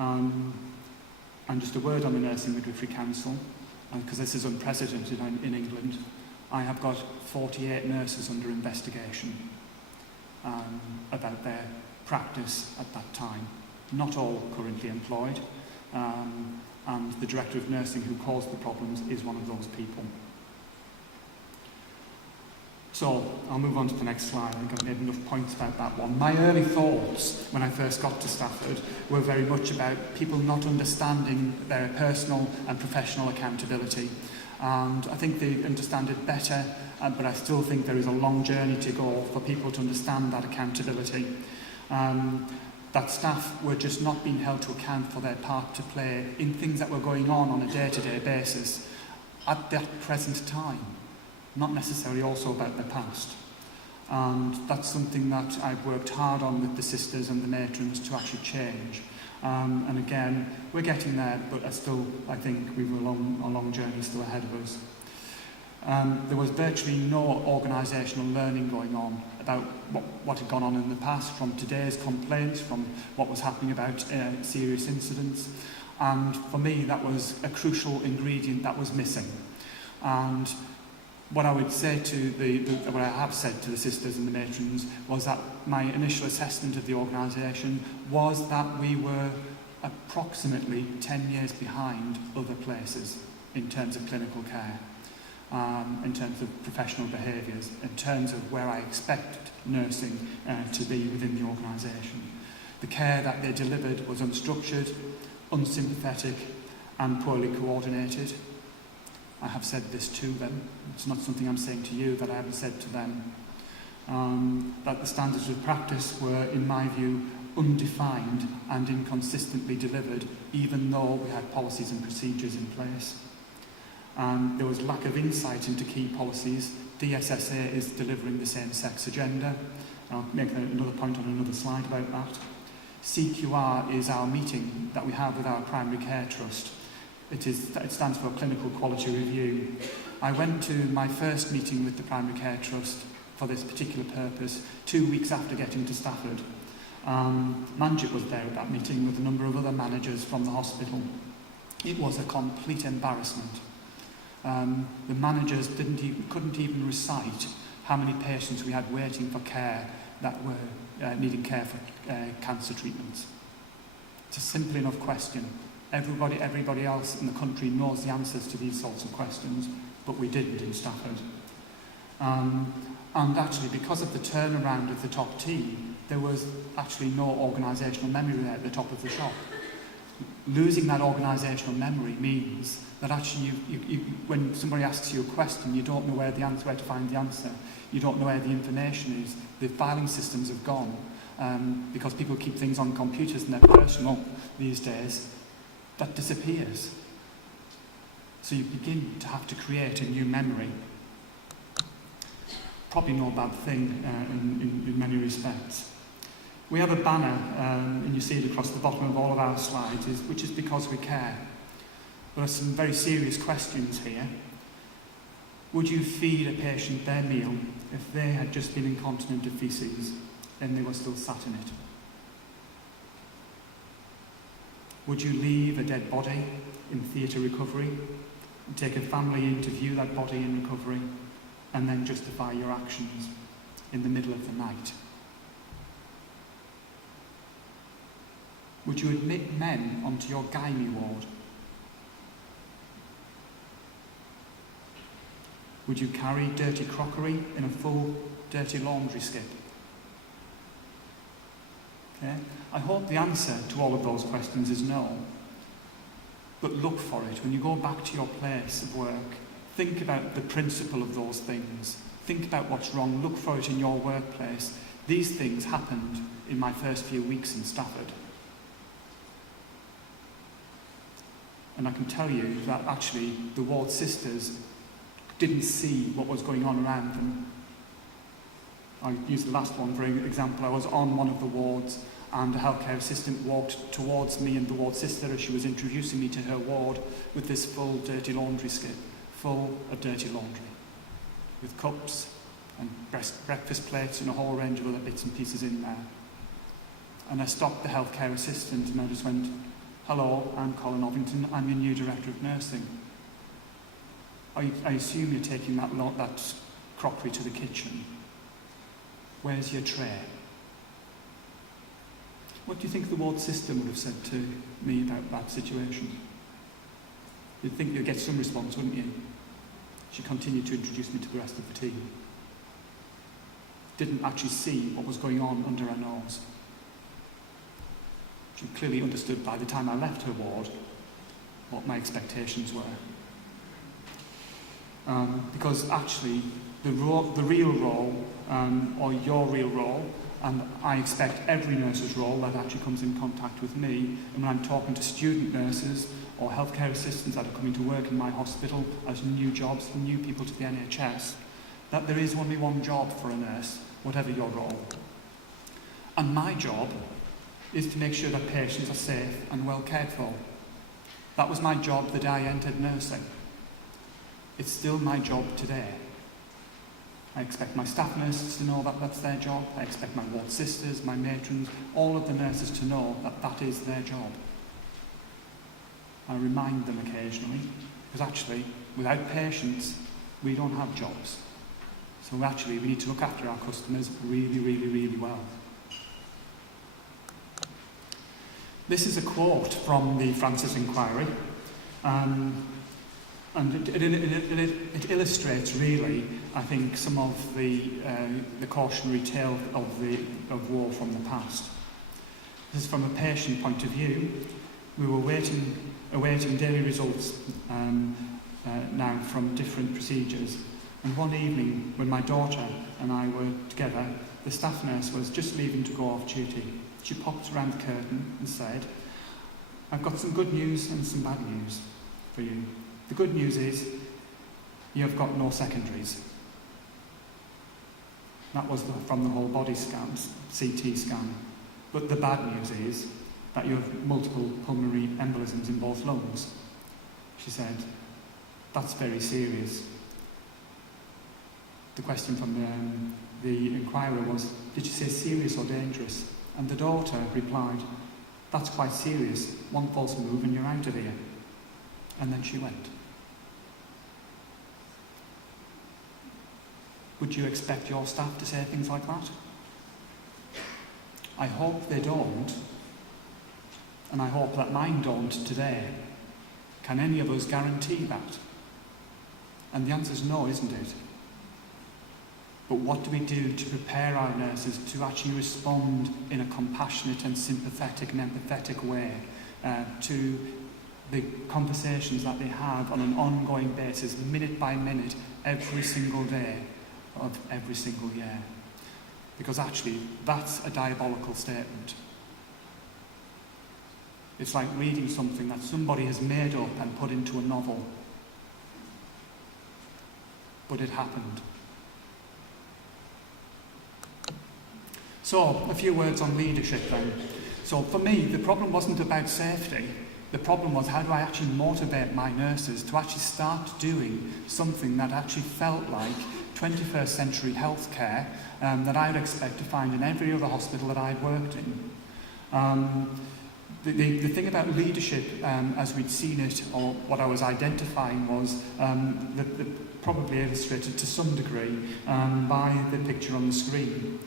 And just a word on the Nursing Midwifery Council, because this is unprecedented in England. I have got 48 nurses under investigation about their practice at that time. Not all currently employed, and the Director of Nursing who caused the problems is one of those people. So, I'll move on to the next slide. I think I've made enough points about that one. My early thoughts when I first got to Stafford were very much about people not understanding their personal and professional accountability. And I think they understand it better, but I still think there is a long journey to go for people to understand that accountability. That staff were just not being held to account for their part to play in things that were going on a day-to-day basis at that present time. Not necessarily also about the past. And that's something that I've worked hard on with the sisters and the matrons to actually change. And again, we're getting there, but I think we've a long journey still ahead of us. There was virtually no organisational learning going on about what had gone on in the past, from today's complaints, from what was happening about serious incidents. And for me, that was a crucial ingredient that was missing. And what I would say what I have said to the sisters and the matrons was that my initial assessment of the organisation was that we were approximately 10 years behind other places in terms of clinical care, in terms of professional behaviours, in terms of where I expect nursing to be within the organisation. The care that they delivered was unstructured, unsympathetic and poorly coordinated. I have said this to them. It's not something I'm saying to you that I haven't said to them. That the standards of practice were, in my view, undefined and inconsistently delivered, even though we had policies and procedures in place. There was lack of insight into key policies. DSSA is delivering the same-sex agenda. I'll make another point on another slide about that. CQR is our meeting that we have with our primary care trust. It stands for Clinical Quality Review. I went to my first meeting with the Primary Care Trust for this particular purpose 2 weeks after getting to Stafford. Manjit was there at that meeting with a number of other managers from the hospital. It was a complete embarrassment. The managers couldn't even recite how many patients we had waiting for care that were needing care for cancer treatments. It's a simple enough question. Everybody else in the country knows the answers to these sorts of questions, but we didn't in Stafford. And actually, because of the turnaround of the top team, there was actually no organisational memory there at the top of the shop. Losing that organisational memory means that actually, when somebody asks you a question, you don't know where to find the answer. You don't know where the information is. The filing systems have gone because people keep things on computers and they're personal these days. That disappears. So you begin to have to create a new memory. Probably no bad thing in many respects. We have a banner, and you see it across the bottom of all of our slides, which is because we care. There are some very serious questions here. Would you feed a patient their meal if they had just been incontinent of faeces and they were still sat in it? Would you leave a dead body in theatre recovery and take a family in to view that body in recovery and then justify your actions in the middle of the night? Would you admit men onto your gynae ward? Would you carry dirty crockery in a full dirty laundry skip? Okay? I hope the answer to all of those questions is no. But look for it. When you go back to your place of work, think about the principle of those things. Think about what's wrong. Look for it in your workplace. These things happened in my first few weeks in Stafford. And I can tell you that actually the ward sisters didn't see what was going on around them. I use the last one for example. I was on one of the wards and a healthcare assistant walked towards me and the ward sister as she was introducing me to her ward with this full dirty laundry skip, full of dirty laundry, with cups and breakfast plates and a whole range of other bits and pieces in there. And I stopped the healthcare assistant and I just went, hello, I'm Colin Ovington, I'm your new Director of Nursing. I assume you're taking that crockery to the kitchen. Where's your tray? What do you think the ward system would have said to me about that situation? You'd think you'd get some response, wouldn't you? She continued to introduce me to the rest of the team. Didn't actually see what was going on under her nose. She clearly understood by the time I left her ward what my expectations were. Because actually, the real role, or your real role, and I expect every nurse's role that actually comes in contact with me, and when I'm talking to student nurses or healthcare assistants that are coming to work in my hospital as new jobs, new people to the NHS, that there is only one job for a nurse, whatever your role. And my job is to make sure that patients are safe and well cared for. That was my job the day I entered nursing. It's still my job today. I expect my staff nurses to know that that's their job. I expect my ward sisters, my matrons, all of the nurses to know that that is their job. I remind them occasionally, because actually, without patients, we don't have jobs. So actually, we need to look after our customers really, really, really well. This is a quote from the Francis Inquiry, and it illustrates really, I think, some of the cautionary tale of war from the past. This is from a patient point of view. We were awaiting daily results now from different procedures. And one evening, when my daughter and I were together, the staff nurse was just leaving to go off duty. She popped around the curtain and said, "I've got some good news and some bad news for you. The good news is you've got no secondaries." That was from the whole body scan, CT scan. But the bad news is that you have multiple pulmonary embolisms in both lungs. She said, "That's very serious." The question from the inquirer was, "Did you say serious or dangerous?" And the daughter replied, "That's quite serious. One false move and you're out of here." And then she went. Would you expect your staff to say things like that? I hope they don't, and I hope that mine don't today. Can any of us guarantee that? And the answer is no, isn't it? But what do we do to prepare our nurses to actually respond in a compassionate and sympathetic and empathetic way to the conversations that they have on an ongoing basis, minute by minute, every single day of every single year? Because actually, that's a diabolical statement. It's like reading something that somebody has made up and put into a novel. But it happened. So, a few words on leadership then. So for me, the problem wasn't about safety. The problem was, how do I actually motivate my nurses to actually start doing something that actually felt like 21st century healthcare that I would expect to find in every other hospital that I'd worked in. The thing about leadership, as we'd seen it, or what I was identifying, was probably illustrated to some degree by the picture on the screen.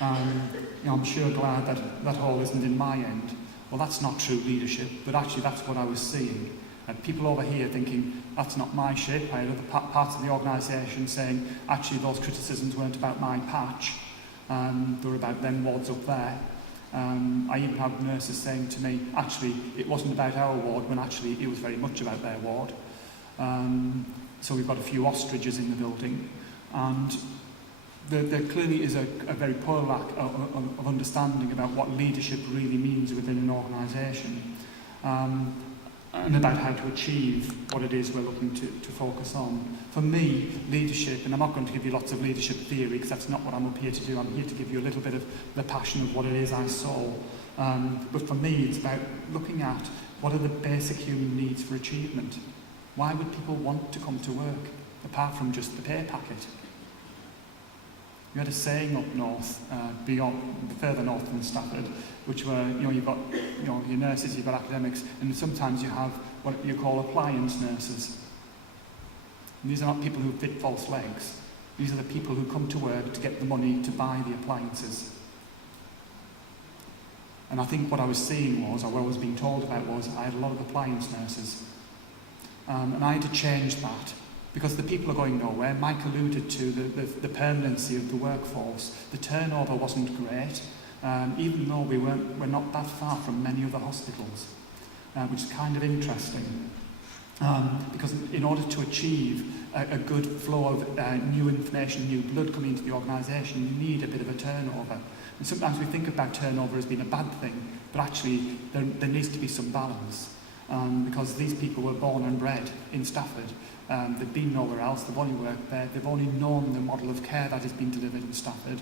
I'm sure glad that that hall isn't in my end. Well, that's not true leadership, but actually that's what I was seeing. People over here thinking, that's not my ship. I had other parts of the organisation saying, actually those criticisms weren't about my patch, they were about them wards up there. I even had nurses saying to me, actually, it wasn't about our ward, when actually it was very much about their ward. So we've got a few ostriches in the building, and there clearly is a very poor lack of understanding about what leadership really means within an organisation, and about how to achieve what it is we're looking to focus on. For me, leadership, and I'm not going to give you lots of leadership theory because that's not what I'm up here to do. I'm here to give you a little bit of the passion of what it is I saw. But for me, it's about looking at what are the basic human needs for achievement. Why would people want to come to work, apart from just the pay packet? You had a saying up north, further north than Stafford, which were, you've got, your nurses, you've got academics, and sometimes you have what you call appliance nurses. And these are not people who fit false legs. These are the people who come to work to get the money to buy the appliances. And I think what I was seeing was, or what I was being told about was, I had a lot of appliance nurses. And I had to change that, because the people are going nowhere. Mike alluded to the permanency of the workforce. The turnover wasn't great, even though we're not that far from many other hospitals, which is kind of interesting. Because in order to achieve a good flow of new information, new blood coming into the organisation, you need a bit of a turnover. And sometimes we think about turnover as being a bad thing, but actually there needs to be some balance. Because these people were born and bred in Stafford. They've been nowhere else, they've only worked there, they've only known the model of care that has been delivered in Stafford.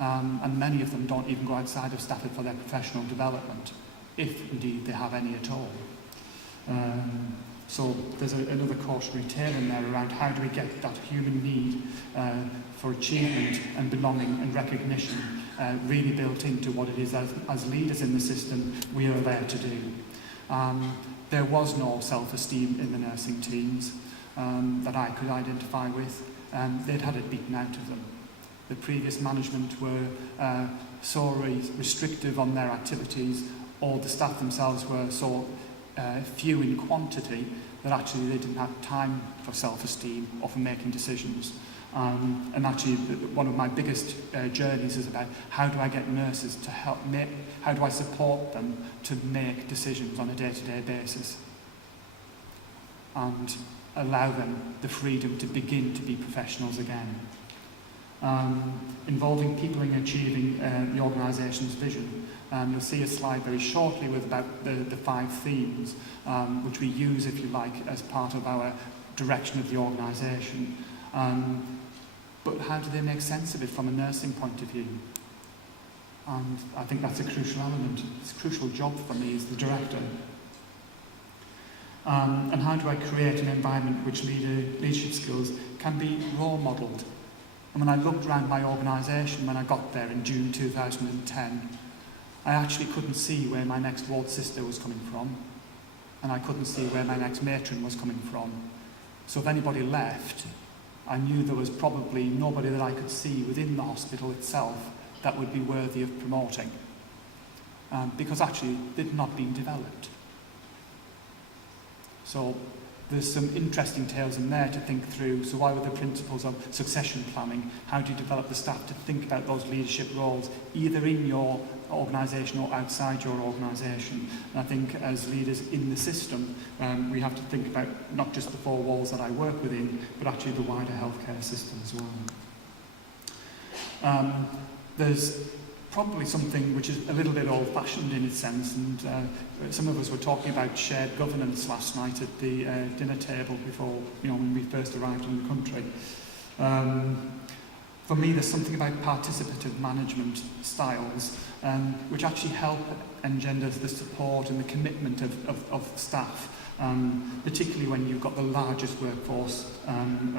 And many of them don't even go outside of Stafford for their professional development, if indeed they have any at all. So there's another cautionary tale in there around how do we get that human need for achievement and belonging and recognition really built into what it is as leaders in the system we are there to do. There was no self-esteem in the nursing teams that I could identify with. They'd had it beaten out of them. The previous management were so restrictive on their activities, or the staff themselves were so few in quantity that actually they didn't have time for self-esteem or for making decisions. And actually one of my biggest journeys is about how do I get nurses to help how do I support them to make decisions on a day-to-day basis and allow them the freedom to begin to be professionals again. Involving people in achieving the organisation's vision. You'll see a slide very shortly with about the 5 themes, which we use, if you like, as part of our direction of the organisation. But how do they make sense of it from a nursing point of view? And I think that's a crucial element. It's a crucial job for me as the director. And how do I create an environment which leadership skills can be role modelled? And when I looked around my organisation when I got there in June 2010, I actually couldn't see where my next ward sister was coming from, and I couldn't see where my next matron was coming from. So if anybody left, I knew there was probably nobody that I could see within the hospital itself that would be worthy of promoting, because actually they'd not been developed. So there's some interesting tales in there to think through. So why were the principles of succession planning? How do you develop the staff to think about those leadership roles, either in your organisation or outside your organisation? And I think as leaders in the system, we have to think about not just the 4 walls that I work within, but actually the wider healthcare system as well. There's probably something which is a little bit old-fashioned in its sense, and some of us were talking about shared governance last night at the dinner table before, when we first arrived in the country. For me, there's something about participative management styles which actually help engender the support and the commitment of staff, particularly when you've got the largest workforce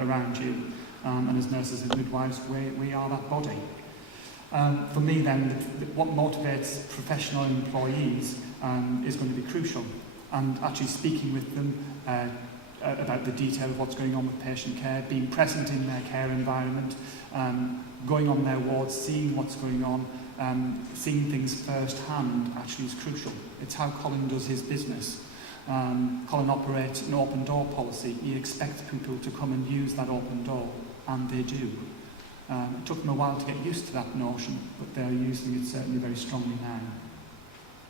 around you. And as nurses and midwives, we are that body. For me then, what motivates professional employees is going to be crucial. And actually speaking with them about the detail of what's going on with patient care, being present in their care environment, going on their wards, seeing what's going on, seeing things firsthand actually is crucial. It's how Colin does his business. Colin operates an open door policy. He expects people to come and use that open door, and they do. It took them a while to get used to that notion, but they're using it certainly very strongly now.